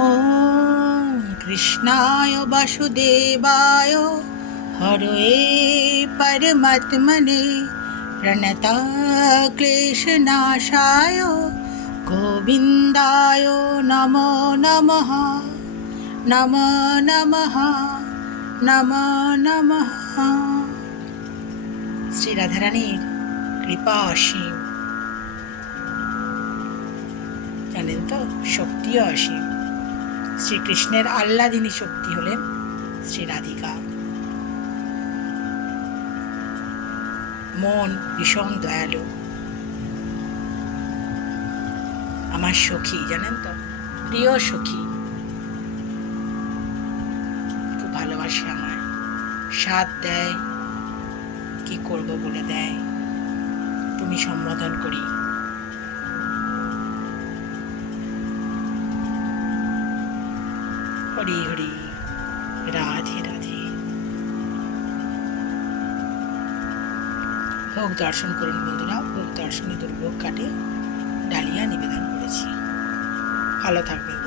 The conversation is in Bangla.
ॐ कृष्णाय वासुदेवाय हरये परमात्मने प्रणतक्लेशनाशाय गोविन्दाय नमो नमः नमो नमः नमो नमः। শ্রী রাধারানীর কৃপা অসীম, জানেন তো, শক্তিও অসীম। শ্রীকৃষ্ণের আহ্লাদিনী শক্তি হলেন শ্রী রাধিকা। মন ভীষণ দয়ালু, আমার সখী, জানেন তো, প্রিয় সখী, খুব ভালোবাসে আমায়, সাথ দেয়, কি করব বলে দেয়, তুমি সম্বোধন করি। হরি হরি, রাধে রাধে। ভোগ দর্শন করুন বন্ধুরা, ভোগ দর্শনে দুর্ভোগ কাটে, ডালিয়া নিবেদন করেছি। ভালো থাকবেন।